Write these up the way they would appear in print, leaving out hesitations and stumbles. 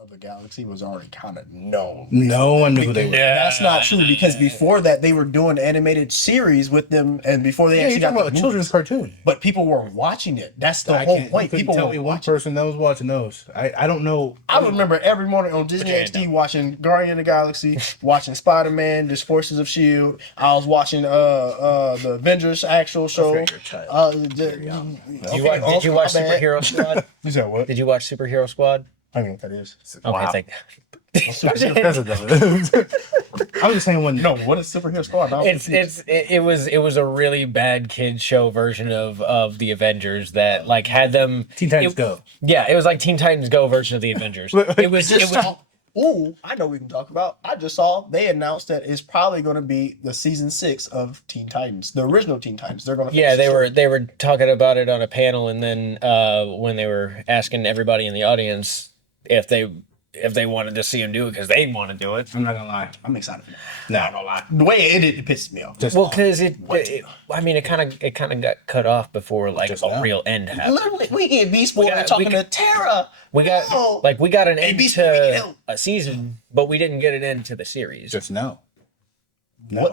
of the Galaxy was already kind of known. No one knew who they were. That's not true because before that they were doing animated series with them, and before they Yeah, actually you're got talking about the a children's movies. cartoon. But people were watching it. That's the I whole can't, point. you couldn't People tell were me one watching. person that was watching those. I don't know. I remember every morning on Disney XD watching Guardian of the Galaxy, watching Spider-Man, just Forces of Shield. I was watching the Avengers actual show. You're a child. Did you watch Superhero Squad? You said what? Did you watch Superhero Squad? I don't know what that is. Okay, thank I was just saying when. No, what is Superhero Squad? it was a really bad kid show version of the Avengers that like had them Teen Titans Go. Yeah, it was like Teen Titans Go version of the Avengers. It was Ooh, I know we can talk about. I just saw they announced that it's probably going to be the season 6 of Teen Titans, the original Teen Titans. They're going to they were talking about it on a panel, and then when they were asking everybody in the audience if they wanted to see him do it because they want to do it. I'm not gonna lie. I'm excited for that. No, I don't lie. The way it pisses me off. Well, because I mean, it kind of got cut off before like real end happened. Literally, we get Beast Boy talking to Tara. We got an end Beast Boy, to a season, but we didn't get an end to the series. Just no.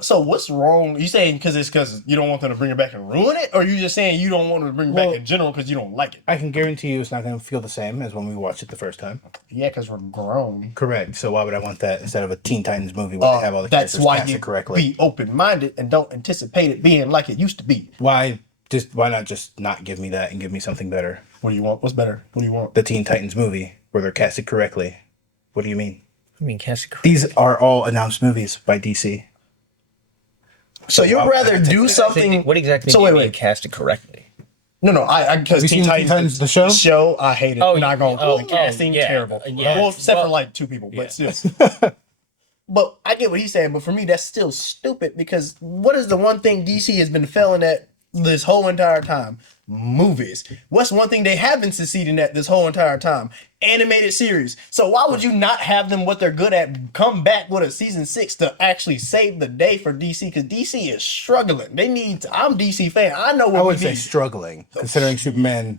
So what's wrong? You saying because you don't want them to bring it back and ruin it, or you just saying you don't want them to bring it back in general because you don't like it? I can guarantee you it's not going to feel the same as when we watched it the first time. Yeah, because we're grown. Correct. So why would I want that instead of a Teen Titans movie where they have all the That's characters why casted you correctly? be open-minded and don't anticipate it being like it used to be. Why not just not give me that and give me something better? What do you want? What's better? What do you want? The Teen Titans movie where they're casted correctly. What do you mean? I mean, These are all announced movies by DC. So you'd rather do something. What exactly? So do you mean wait. cast it correctly? No, I because Have you Teen seen Teen Titans, the show? Show, I hate it. Oh, Not going. oh, The casting yeah, terrible. yeah. Well, except for Well, like 2 people, but still. But I get what he's saying. But for me, that's still stupid because what is the one thing DC has been failing at this whole entire time? Movies. What's one thing they have been succeeding at this whole entire time? Animated series. So why would you not have them what they're good at come back with a season 6 to actually save the day for DC? Because DC is struggling. They need. I'm DC fan. I know what I we would say need. struggling, considering Superman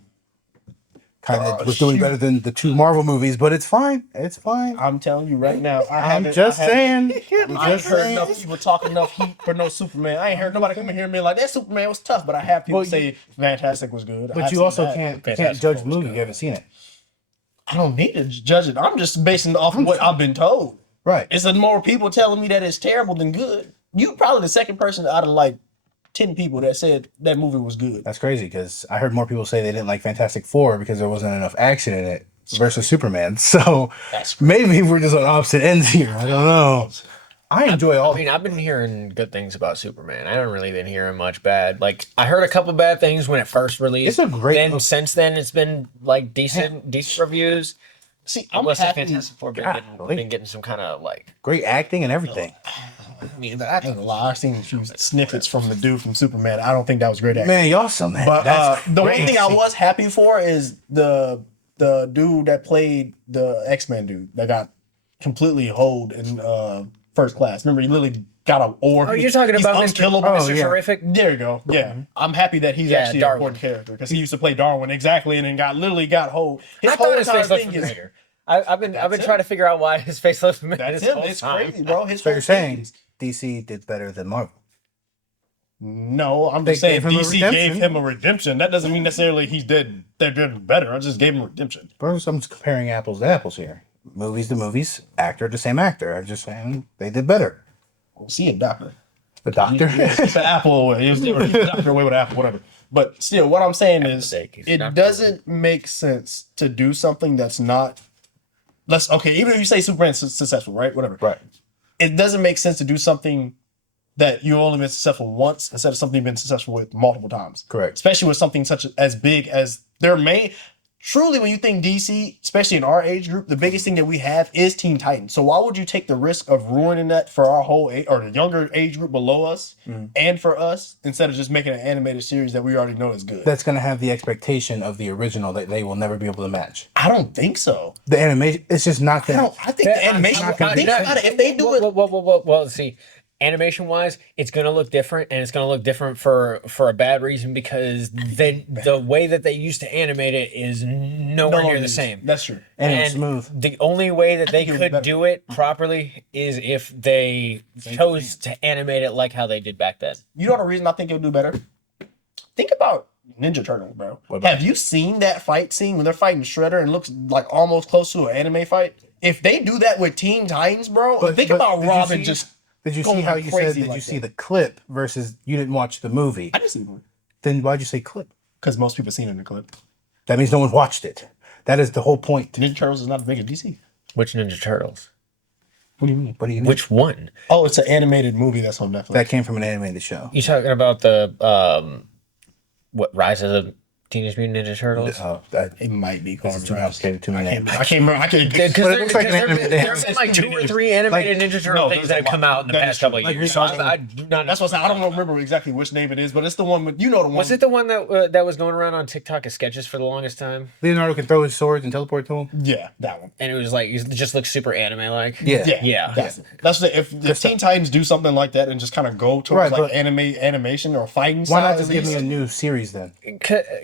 kind of was doing better than the 2 Marvel movies, but it's fine. It's fine. I'm telling you right now. I'm just saying. I ain't heard enough people talk enough heat for no Superman. I ain't heard nobody come in here and be like, that Superman was tough, but I have people say Fantastic was good. But you also can't judge the movie if you haven't seen it. I don't need to judge it. I'm just basing it off of what I've been told. Right. It's more people telling me that it's terrible than good. You probably the second person out of like 10 people that said that movie was good. That's crazy because I heard more people say they didn't like Fantastic Four because there wasn't enough action in it versus Superman. So maybe we're just on opposite ends here. I don't know. I enjoy all. I mean, I've been hearing good things about Superman. I haven't really been hearing much bad. Like, I heard a couple bad things when it first released. It's a great. Then since then, it's been like decent reviews. See, I'm Unless happy. Fantastic Four been getting some kind of like Great acting and everything. I mean, I ain't gonna lie. I've seen a few snippets from the dude from Superman. I don't think that was great acting. Man, y'all some man. But That's the one crazy. thing I was happy for is the dude that played the X-Men dude that got completely holed in First Class. Remember, he literally got an orb. Oh, you're talking He's about unkillable. Mr. Terrific? There you go. Yeah, I'm happy that he's actually Darwin. an important character because he used to play Darwin exactly, and then got hold. His I whole thought his entire face looked thing is familiar. I've been trying to figure out why his face looked familiar. that's this him. whole It's time. crazy, bro. His So whole you're thing saying is- DC did better than Marvel? No, I'm They just saying gave him a DC gave redemption. him a redemption. That doesn't mean necessarily he's dead. They're doing better. I just gave him redemption. Bro, I'm just comparing apples to apples here. Movies to movies, actor to same actor. I'm just saying they did better. We'll see a doctor. The Doctor. Keep the apple away. Keep the doctor away with the apple, whatever. But still, what I'm saying is, it doesn't make sense to do something that's not. Even if you say Superman's successful, right? Whatever. Right. It doesn't make sense to do something that you only been successful once instead of something you've been successful with multiple times. Correct. Especially with something such as big as their main. Truly, when you think DC, especially in our age group, the biggest thing that we have is Teen Titans. So why would you take the risk of ruining that for our whole age, or the younger age group below us and for us instead of just making an animated series that we already know is good? That's going to have the expectation of the original that they will never be able to match. I don't think so. The animation, it's just not that. I think the animation. Think about it. If they do it, Well, see, animation wise, it's gonna look different, and it's gonna look different for a bad reason, because the way that they used to animate it is nowhere near the same. That's true. And it was smooth. The only way that they think it would be could better. do it properly is if they chose to animate it like how they did back then. You know the reason I think it would do better? Think about Ninja Turtles, bro. Have you seen that fight scene when they're fighting Shredder and it looks like almost close to an anime fight? If they do that with Teen Titans, bro, think about Robin just. Did you see going how you said? crazy Did like you see that. the clip versus you didn't watch the movie? I didn't see the movie. Then why'd you say clip? Because most people seen it in the clip. That means no one watched it. That is the whole point. Ninja Turtles is not as big as DC. Which Ninja Turtles? What do you mean? What do you mean? Which one? Oh, it's an animated movie that's on Netflix. That came from an animated show. You talking about the what, Rise of the Teenage Mutant Ninja Turtles? It might be called too complicated, too many names. I can't remember. I can't. Because But it looks like an anime. there's been like 2 or 3 animated Ninja Turtle things that have come out in the that past is true. couple of Like, years. we So saw- I do not know. That's what I don't remember exactly which name it is, but it's the one with the one. Was it the one that was going around on TikTok as sketches for the longest time? Leonardo can throw his swords and teleport to him. Yeah, that one. And it was like, it just looks super anime like. Yeah. Yeah. That's if Teen Titans do something like that and just kind of go towards Right, like animation or fighting. Why not style just at give me least. a new series then?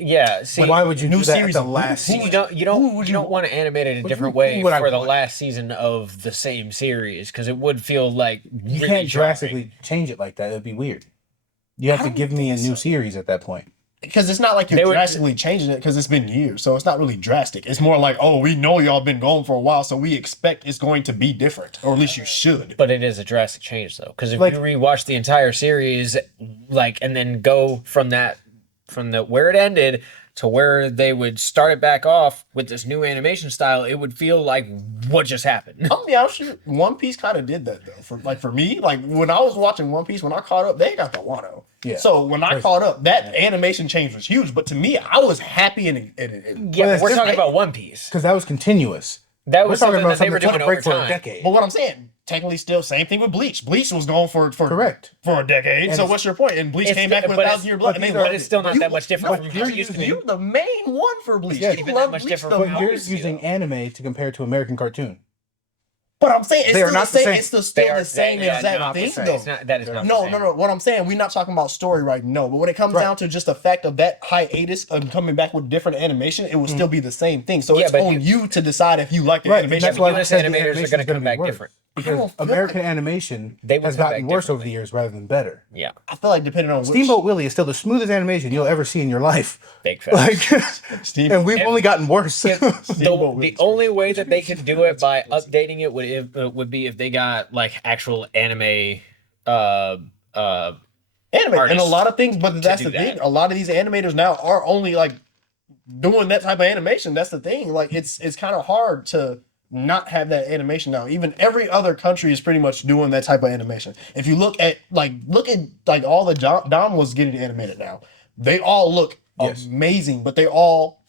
Yeah. See, Why would you new do that series at the of last who season? you don't want to animate it a different who way would I for the want? last season of the same series, because it would feel like You really can't jarring. drastically change it like that. It'd be weird. You have to give me a new series at that point. Because it's not like They you're would- drastically changing it because it's been years, so it's not really drastic. It's more like, oh, we know y'all been going for a while, so we expect it's going to be different, or at least you should. But it is a drastic change though, because if Like- you rewatch the entire series, like, and then go from the where it ended to where they would start it back off with this new animation style, it would feel like what just happened. I'm gonna be honest with you, One Piece kind of did that though. For me, like when I was watching One Piece, when I caught up, they got the Wano. Yeah. So when I caught up, that animation change was huge. But to me, I was happy and Yeah, Well, but that's we're talking different. about One Piece. Because that was continuous. That was We're talking something about that they were something doing that over took a break for a time. decade. But what I'm saying, technically, still same thing with Bleach. Bleach was going for Correct. for a decade. So it's- what's your point? And Bleach It's- came back with but 1,000-year blood. but and they these are- loved But it's it. still not You- that much different but from how it used to be. You're the main one for Bleach. Yeah, You even love that much Bleach different the from But you're most. using anime to compare to American cartoon. But I'm saying it's They are still not the the same. same. It's still They are the same yeah, exact not the thing, same. though. It's not, that is not the No, same. no, no. What I'm saying, we're not talking about story right now. But when it comes Right. down to just the fact of that hiatus of coming back with different animation, it will still be the same thing. So Yeah, it's but on you to decide if you like the Right, and animation. that's why US I said the animators are animation's gonna come be back worse. different. I don't Because feel American animation They will has come back gotten worse over differently. the years rather than better. Yeah, I feel like depending on which Steamboat Willie is still the smoothest animation you'll ever see in your life. big facts. Like, and we've only gotten worse. The only way that they could do it by updating it would be if they got like actual anime anime and a artists lot of things. But that's do the thing. that. A lot of these animators now are only like doing that type of animation. That's the thing. Like it's kind of hard to not have that animation now. Even every other country is pretty much doing that type of animation. If you look at all the Dom was getting animated now. They all look Yes. amazing, but they all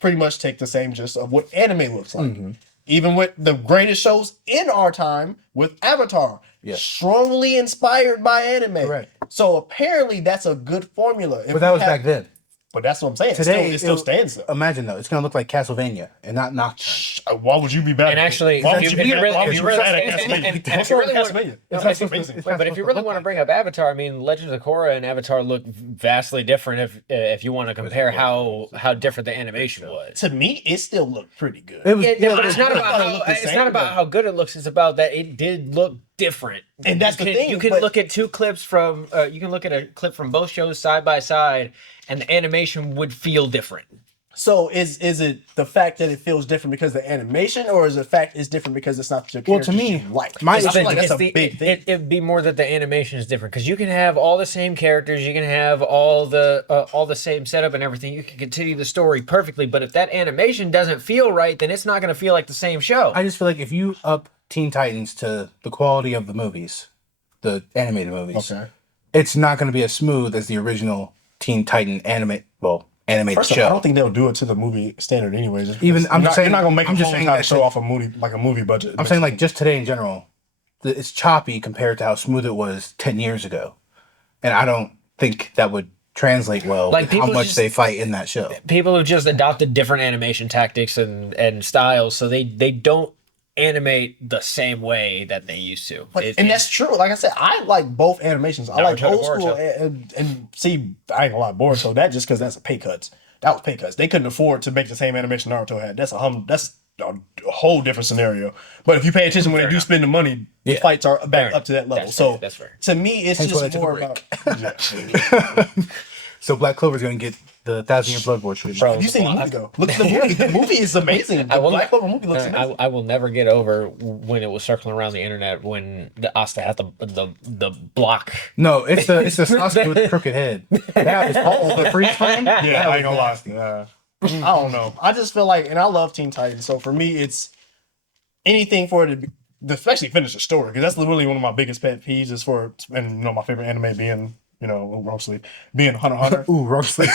pretty much take the same gist of what anime looks like. Mm-hmm. Even with the greatest shows in our time with Avatar, Yes. strongly inspired by anime. Correct. So apparently that's a good formula. If But that we was back then. But that's what I'm saying. Today, it still stands though. Imagine though, it's gonna look like Castlevania and not Nocturne. Why would you be bad? And actually, why if would you be really- mad- why if would you be really- mad at and- Castlevania? and- and What's if you wrong with really Castlevania? It's No, not supposed to- it's not but if supposed you to really look want to like bring up Avatar, I mean, Legends of Korra and Avatar look vastly different if you want to compare how different the animation was. To me, it still looked pretty good. It was. Yeah, but it's not I about thought it how looked the it's same, not about though. how good it looks. It's about that it did look different. And that's you the can, thing, You can but- look at two clips from you can look at a clip from both shows side by side, and the animation would feel different. So is it the fact that it feels different because the animation, or is the fact it's different because it's not the Well, to characters me, you like? my- I feel like It's that's a big thing. It'd be more that the animation is different, because you can have all the same characters, you can have all the same setup and everything. You can continue the story perfectly, but if that animation doesn't feel right, then it's not going to feel like the same show. I just feel like if you up Teen Titans to the quality of the movies, the animated movies, Okay. it's not going to be as smooth as the original Teen Titan animated First of all, I show. don't think they'll do it to the movie standard anyways. just Even- because I'm you're just not, saying- you're not gonna make I'm a just phone saying kind that of show shit- off a movie budget. I'm saying like just today in general, it's choppy compared to how smooth it was 10 years ago, and I don't think that would translate well Like, with how people much just- they fight in that show. People have just adopted different animation tactics and styles, so they don't animate the same way that they used to. But, and that's true. Like I said, I like both animations. I like Naruto to old school and see, I ain't gonna lie, Boruto. That just because that's a pay cuts. That was pay cuts. They couldn't afford to make the same animation Naruto had. That's a whole different scenario. But if you pay attention when they do spend the money, the fights are back up to that level. So that's fair. To me, it's just more about. So Black Clover's gonna get the 1,000-year blood board treatment. Bro, have you seen the movie though? Look at the movie. The movie is amazing. The Black Clover movie looks amazing. I will never get over when it was circling around the internet when the Asta had the block. No, it's the Sasuke with the crooked head. That is all the freeze frame. Yeah, I ain't gonna lie. Yeah. I don't know. I just feel like, and I love Teen Titans, so for me, it's anything for it to be, especially finish the story, because that's literally one of my biggest pet peeves is for, and my favorite anime being, wrong sleeve, being Hunter x Hunter. Ooh, wrong sleeve.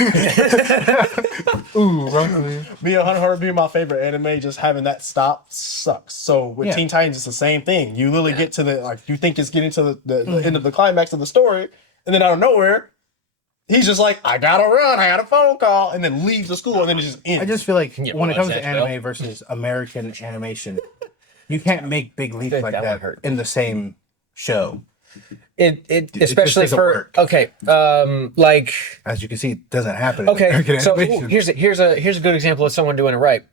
Ooh, wrong sleeve. Being Hunter x Hunter being my favorite anime, just having that stop sucks. So with Teen Titans, it's the same thing. You literally get to the, you think it's getting to the end of the climax of the story, and then out of nowhere, he's just like, I gotta run, I had a phone call, and then leaves the school, and then it just ends. I just feel like when it comes to anime versus American animation, you can't make big leaps like that in the same show. It especially for like, as you can see, it doesn't happen. Okay, so here's a good example of someone doing it right.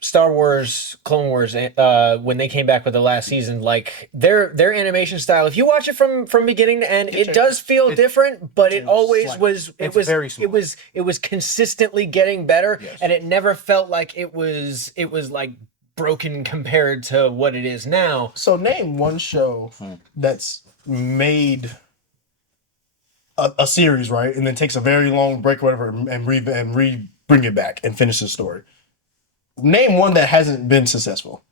Star Wars, Clone Wars, when they came back with the last season, like their animation style, if you watch it from beginning to end, it does feel different, but it always was. It was consistently getting better, and it never felt like it was like broken compared to what it is now. So name one show that's made a series, right, and then takes a very long break, or whatever, and bring it back and finish the story. Name one that hasn't been successful.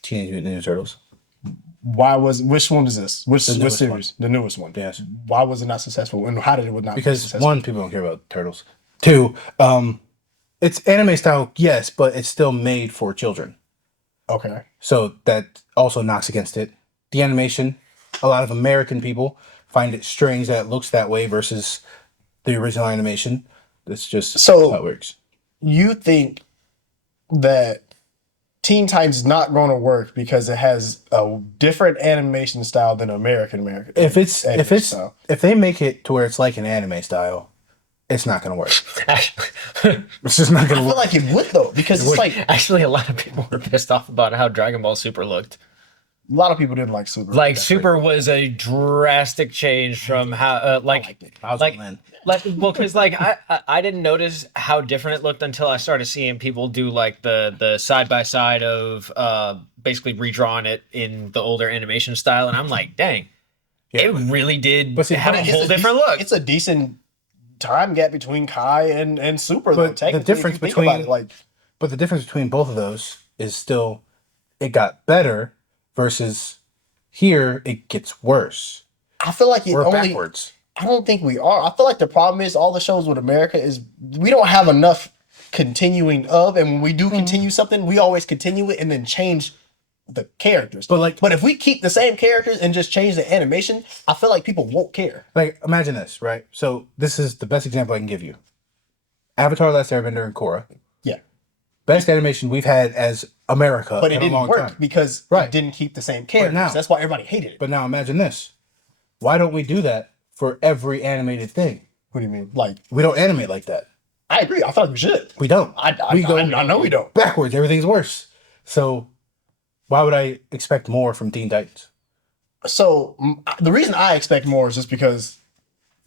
Teenage Mutant Ninja Turtles. Which one is this? Which series? One. The newest one. Yes. Why was it not successful? And how did it not be successful? One, people don't care about turtles. Two, it's anime style, yes, but it's still made for children. Okay. So that also knocks against it. The animation, a lot of American people find it strange that it looks that way versus the original animation. That's just how it works. You think that Teen Titans is not going to work because it has a different animation style than American. If they make it to where it's like an anime style, it's not going to work. It's just not going to work. I feel like it would though, because it's like actually a lot of people were pissed off about how Dragon Ball Super looked. A lot of people didn't like Super. Like Super was a drastic change from how because I didn't notice how different it looked until I started seeing people do like the side by side of basically redrawing it in the older animation style, and I'm like, dang, it really did have a whole different look. It's a decent time gap between Kai and Super. But the difference between both of those is still it got better versus here it gets worse. I feel like backwards. I don't think we are. I feel like the problem is all the shows with America is we don't have enough continuing of, and when we do continue something, we always continue it and then change the characters. But if we keep the same characters and just change the animation, I feel like people won't care. Like, imagine this, right? So this is the best example I can give you. Avatar: Last Airbender and Korra. Yeah. Best animation we've had as America, but it didn't work time. Because it didn't keep the same characters. That's why everybody hated it. But now imagine this. Why don't we do that for every animated thing? What do you mean? Like, we don't animate like that. I agree. I thought we should. We don't. I know we don't. Backwards. Everything's worse. So why would I expect more from Teen Titans? So the reason I expect more is just because,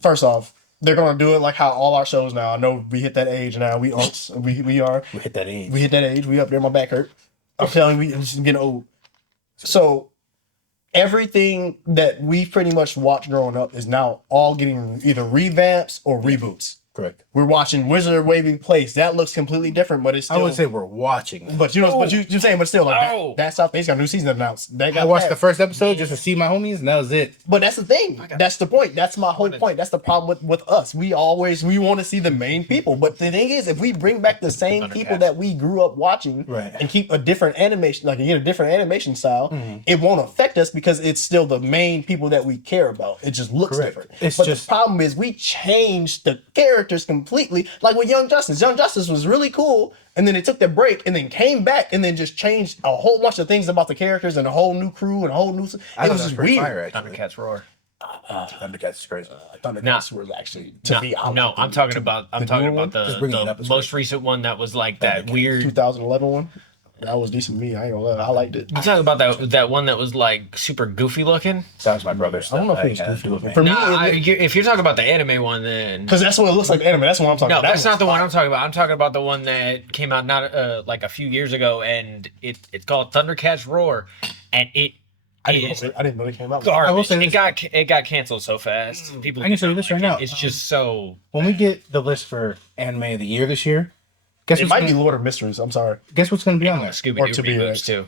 first off, they're gonna do it like how all our shows now. I know we hit that age now. We hit that age. We hit that age. We up there. My back hurt. I'm telling you, I'm just getting old. So everything that we pretty much watched growing up is now all getting either revamps or reboots. Correct. We're watching Wizard of Waverly Place. That looks completely different, but it's still... I wouldn't say we're watching. But you're saying, but still, like that South Base got a new season announced. I watched the first episode just to see my homies, and that was it. But that's the thing. That's the point. That's my whole point. That's the problem with us. We want to see the main people. But the thing is, if we bring back the same people that we grew up watching and keep a different animation, like a different animation style, it won't affect us because it's still the main people that we care about. It just looks different. The problem is we changed the character characters completely. Like with Young Justice. Young Justice was really cool, and then it took the break, and then came back, and then just changed a whole bunch of things about the characters and a whole new crew and a whole new. I It thought was that just pretty weird. fire, actually. Thundercats roar. Thundercats is crazy. Thundercats was actually to me. I No, like I'm talking about Just bringing it up the is most recent one that was like that weird. 2011 one. That was decent to me. I ain't gonna lie. I liked it. You talking about that one that was like super goofy looking? That was my brother's I don't know if it was stuff. goofy That looking. had For to me, do with me. If you're talking about the anime one, then because that's what it looks like. The anime. That's what I'm talking no, about. that's not the one I'm talking about. I'm talking about the one that came out not like a few years ago, and it's called Thundercats Roar, and I didn't know they came out. garbage. I will say It got canceled so fast. People, I can say this right now. It's just so. When we get the list for anime of the year this year, guess It what's might gonna, be Lord of Mysteries. I'm sorry. guess what's going to be on there? Scooby Or Doo to be reboots next. too.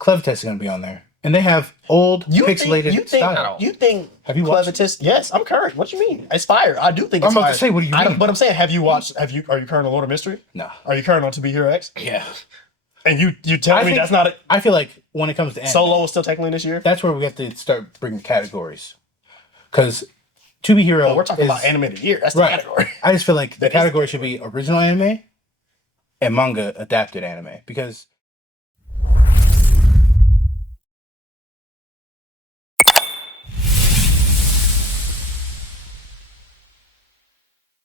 Clevitas is going to be on there, and they have old pixelated style. You think? Have you watched Clevitas? Yes, I'm current. What you mean? Aspire. I do think. I'm about to Aspire. say, what do you mean? But I'm saying, have you watched? Are you current on Lord of Mystery? No. Are you current on To Be Hero X? Yeah. And you tell me think- that's not it. I feel like when it comes to anime, Solo is still technically this year. that's where we have to start bringing categories. Because To Be Hero, We're talking is, about animated year. That's the right. category. I just feel like the That is- category should be original anime and manga adapted anime, because